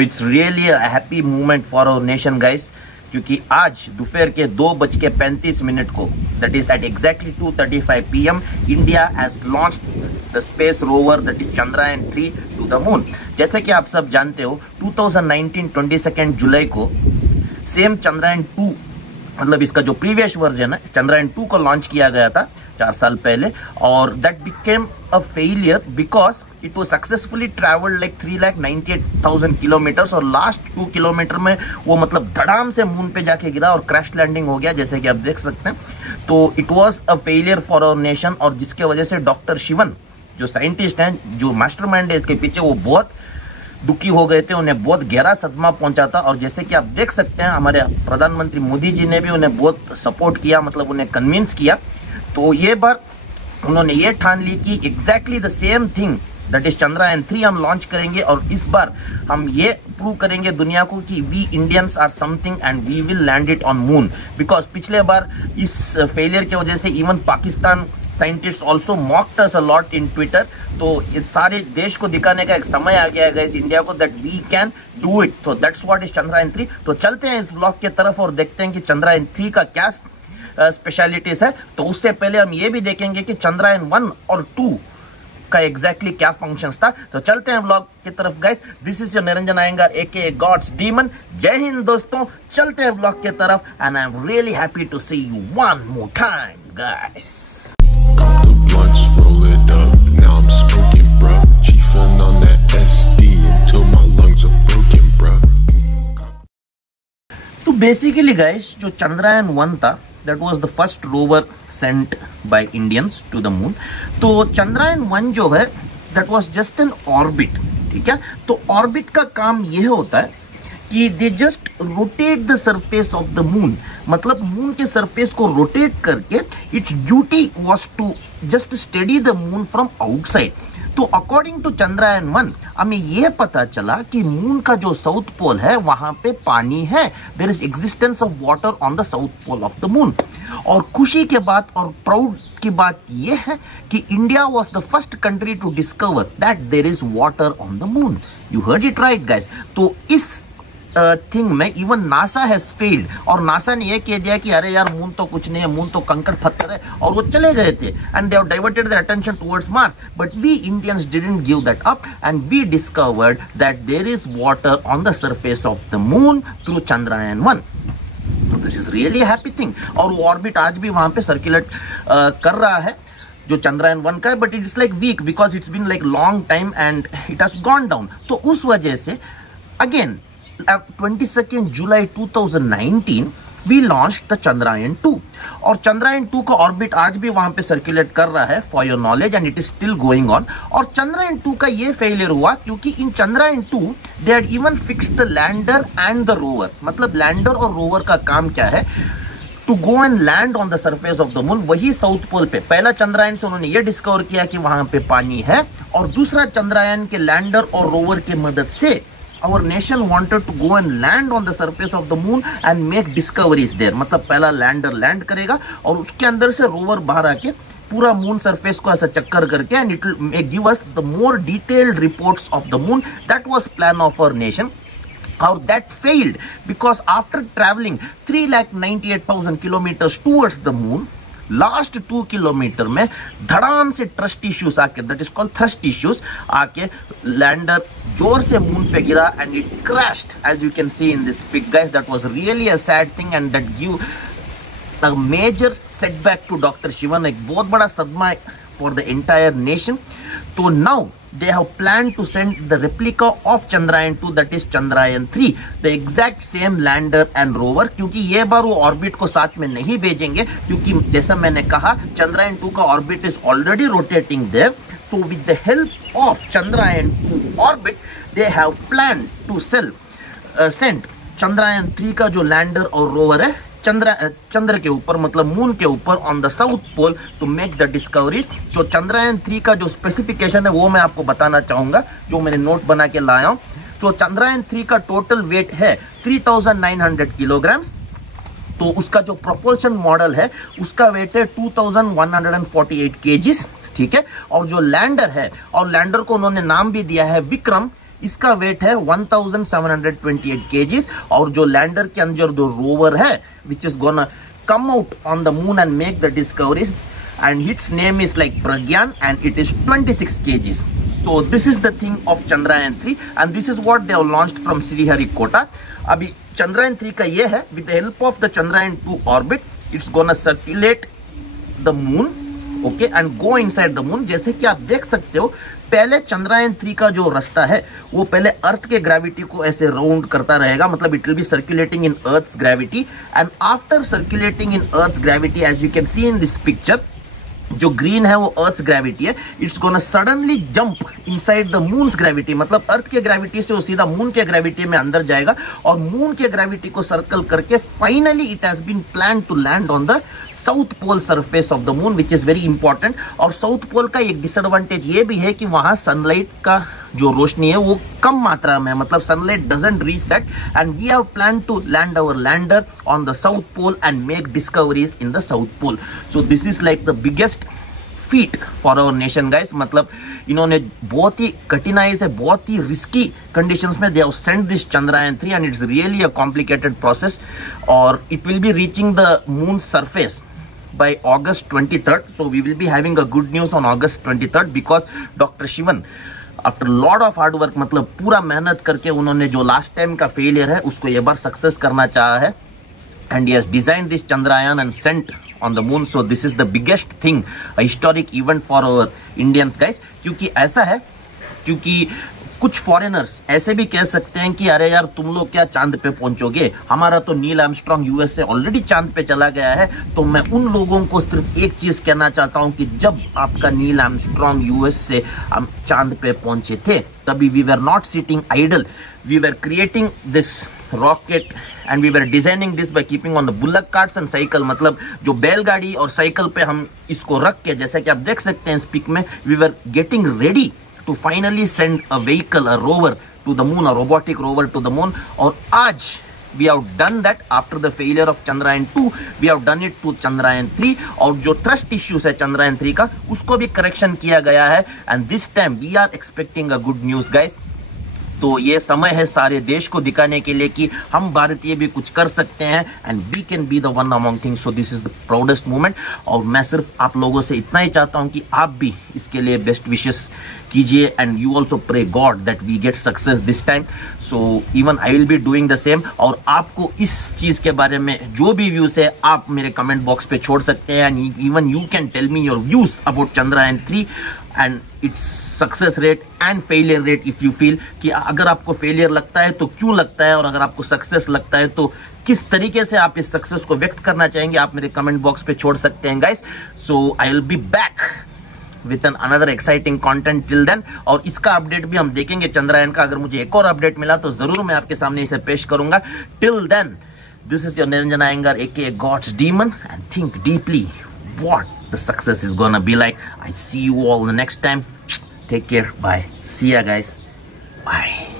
It's really a happy moment for our nation guys, क्योंकि आज दोपहर के 2:35 को that is at exactly 2:35 PM India has launched the space rover that is Chandrayaan three to the moon. जैसे कि आप सब जानते हो 2019 22 जुलाई को सेम चंद्रयान-2 मतलब इसका जो प्रीवियस वर्जन है चंद्रयान-2 को लॉन्च किया गया था 4 साल पहले, और that became a failure because it was successfully travelled like 3,98,000 kilometres, और लास्ट 2 किलोमीटर में वो मतलब धड़ाम से मून पे जाके गिरा और क्रैश लैंडिंग हो गया, जैसे कि आप देख सकते हैं। तो it was a failure for our nation, और जिसके वजह से डॉक्टर शिवन जो साइंटिस्ट हैं, जो मास्टरमाइंड है इसके पीछे, वो बहुत दुखी हो गए थे, उन्हें बहुत गहरा सदमा पहुंचा था। और जैसे कि आप देख सकते हैं हमारे प्रधानमंत्री मोदी जी ने भी उन्हें बहुत सपोर्ट किया, मतलब उन्हें कन्विंस किया। तो ये बार उन्होंने ये ठान ली कि exactly the same thing that is Chandrayaan-3 हम लॉन्च करेंगे, और इस बार हम ये प्रूव करेंगे दुनिया को कि we Indians are something and we will land it on moon. Because पिछले बार इस फेलियर की वजह से even Pakistan scientist also mocked us a lot in Twitter. तो इस सारे देश को दिखाने का एक समय आ गया है इंडिया को that we can do it. तो दैट्स व्हाट इज चंद्रयान-3। तो चलते हैं इस ब्लॉग की तरफ और देखते हैं कि चंद्रयान-3 का क्या स्पेशलिटीज है। तो उससे पहले हम ये भी देखेंगे कि चंद्रयान-1 और 2 का एग्जैक्टली क्या फंक्शंस था। तो चलते हैं ब्लॉग की तरफ guys. This is your Niranjan Iyengar aka god's demon. जय हिंद दोस्तों, चलते हैं ब्लॉग की तरफ and I am really happy to see you one more time guys. तो बेसिकली गाइस जो चंद्रयान-1 था that was the first rover sent by Indians to the moon। तो चंद्रयान-1 जो है that was just an orbit, ठीक है। तो ऑर्बिट का काम यह होता है कि they just rotate the surface of the moon, मतलब मून के सरफेस को रोटेट करके its duty was to just study the moon from outside. तो अकॉर्डिंग टू चंद्रयान-1 हमें यह पता चला कि मून का जो साउथ पोल है वहां पे पानी है, there is existence of water on the south pole of the moon. और खुशी के बात और प्राउड की बात यह है कि India was the first country to discover that there is water on the moon. You heard it right guys. तो इस थिंग में इवन नासा हैज फेल्ड, और नासा ने यह कह दिया कि अरे यार मून तो कुछ नहीं है, मून तो कंकड़ पत्थर है, और वो चले गए थे and they have diverted their attention towards Mars. But we Indians didn't give that up and we discovered that there is water on the surface of the moon through चंद्रयान-1। तो this is really happy thing. और वो orbit आज भी वहां पे circulate कर रहा है जो चंद्रयान-1 का है, but it is like weak because it's been like long time and it has gone down. तो उस वजह से अगेन 22 जुलाई 2019 we launched the Chandrayaan-2, और Chandrayaan-2 का ऑर्बिट आज भी वहां पे सर्कुलेट कर रहा है for your knowledge and it is still going on. और Chandrayaan-2 का ये फेलियर हुआ क्योंकि in Chandrayaan-2 they had even fixed the lander and the rover. मतलब लैंडर और रोवर का काम क्या है, to go and land on the surface of the moon, वही साउथ पोल पे। पहला चंद्रयान से उन्होंने ये डिस्कवर किया कि वहां पे पानी है, और दूसरा चंद्रयान के लैंडर और रोवर की मदद से our nation wanted to go and land on the surface of the moon and make discoveries there। मतलब पहला लैंडर लैंड करेगा और उसके अंदर से रोवर बाहर आके पूरा मून सरफेस को ऐसा चक्कर करके and it will give us the more detailed reports of the moon. That was plan of our nation, और that failed because after traveling 3,98,000 kilometers towards the moon, last 2 kilometre में धड़ाम से trust issues आके, that is called thrust issues आके, lander जोर से moon पे गिरा and it crashed as you can see in this pic guys. That was really a sad thing and that give a major setback to doctor Sivan, एक बहुत बड़ा सदमा for the entire nation. तो now they have planned to send the replica of Chandrayaan-2 that is Chandrayaan-3, the exact same lander and rover। क्योंकि ये बार वो orbit को साथ में नहीं भेजेंगे, क्योंकि जैसा मैंने कहा Chandrayaan-2 का orbit is already rotating there. So with the help of Chandrayaan-2 orbit they have planned to send Chandrayaan-3 का जो लैंडर और रोवर है चंद्र के ऊपर, मतलब मून के ऊपर on the south pole to make the discoveries. जो चंद्रयान-3 का जो स्पेसिफिकेशन है वो मैं आपको बताना चाहूंगा, जो मैंने नोट बना के लाया हूं। तो चंद्रयान-3 का टोटल वेट है 3,900 किलोग्राम। तो उसका जो प्रोपल्शन मॉडल है उसका वेट है 2,148 kgs, ठीक है। और जो लैंडर है, और लैंडर को उन्होंने नाम भी दिया है विक्रम, इसका वेट है 1728 kgs, और जो लैंडर के अंदर जो रोवर है which is gonna come out on the moon and make the discoveries, and its name is like Pragyan and it is 26 kgs. So this is the thing of Chandrayaan 3 and this is what they have launched from Sriharikota. अभी Chandrayaan 3 का ये है, with the help of the Chandrayaan 2 orbit it's gonna circulate the moon, okay, and go inside the moon. जैसे कि आप देख सकते हो पहले चंद्रयान 3 का जो रास्ता है वो पहले अर्थ के ग्रेविटी को ऐसे राउंड करता रहेगा, मतलब it will be circulating in earth's gravity, and after circulating in earth gravity as you can see in this picture, जो ग्रीन है वो अर्थ ग्रेविटी है, it's gonna suddenly jump inside the moon's gravity, मतलब earth के gravity से वो सीधा moon के ग्रेविटी में अंदर जाएगा और मून के ग्रेविटी को सर्कल करके finally it has been plan to land on the south pole surface of the moon, which is very important. और साउथ पोल का एक डिसएडवांटेज ये भी है कि वहां सनलाइट का जो रोशनी है वो कम मात्रा में, मतलब sunlight doesn't reach that, and we have plan to land our lander on the south pole and make discoveries in the south pole. So this is like the biggest feat for our nation guys, मतलब इन्होंने बहुत ही कठिनाई से, बहुत ही risky conditions में they have sent this Chandrayaan 3 and it's really a complicated process, और it will be reaching the moon surface by August 23rd. So we will be having a good news on August 23rd because Dr. Shivan after lot of hard work, मतलब पूरा मेहनत करके उन्होंने जो last time का failure है उसको ये बार सक्सेस करना चाहा है, and he has designed this Chandrayaan and sent on the moon. So this is the biggest thing, a historic event for our Indians guys, क्योंकि ऐसा है, क्योंकि कुछ फॉरेनर्स ऐसे भी कह सकते हैं कि अरे यार तुम लोग क्या चांद पे पहुंचोगे, हमारा तो नील आर्मस्ट्रांग यूएस से ऑलरेडी चांद पे चला गया है। तो मैं उन लोगों को सिर्फ एक चीज कहना चाहता हूं कि जब आपका नील आर्मस्ट्रांग यूएस से हम चांद पे पहुंचे थे तभी we were not sitting idle, we were creating this rocket and we were designing this by keeping on the bullock carts and cycle, मतलब जो बैलगाड़ी और साइकिल पे हम इसको रख के, जैसे कि आप देख सकते हैं इस पिक में, we were getting ready to finally send a vehicle, a rover to the moon, a robotic rover to the moon. और आज we have done that after the failure of Chandrayaan 2, we have done it to Chandrayaan 3, और जो trust issues है Chandrayaan 3 का उसको भी correction किया गया है, and this time we are expecting a good news guys. तो ये समय है सारे देश को दिखाने के लिए कि हम भारतीय भी कुछ कर सकते हैं and we can be the one among things. So this is the proudest moment, और मैं सिर्फ आप लोगों से इतना ही चाहता हूं कि आप भी इसके लिए बेस्ट विशेस कीजिए and you also pray God that we get success this time. So even I will be doing the same, और आपको इस चीज के बारे में जो भी व्यूज है आप मेरे कमेंट बॉक्स पे छोड़ सकते हैं, and even you can tell me your views about Chandrayaan 3 and its success rate and failure rate, if you feel कि अगर आपको फेलियर लगता है तो क्यों लगता है, और अगर आपको सक्सेस लगता है तो किस तरीके से आप इस सक्सेस को व्यक्त करना चाहेंगे, आप मेरे कमेंट बॉक्स पे छोड़ सकते हैं guys. So I will be back with an another exciting content till then, और इसका अपडेट भी हम देखेंगे चंद्रयान का, अगर मुझे एक और अपडेट मिला तो जरूर मैं आपके सामने इसे पेश करूंगा। Till then this is your Niranjan Iyengar aka God's Demon, and think deeply what the success is gonna be like. I see you all the next time. Take care. Bye. See ya guys. Bye.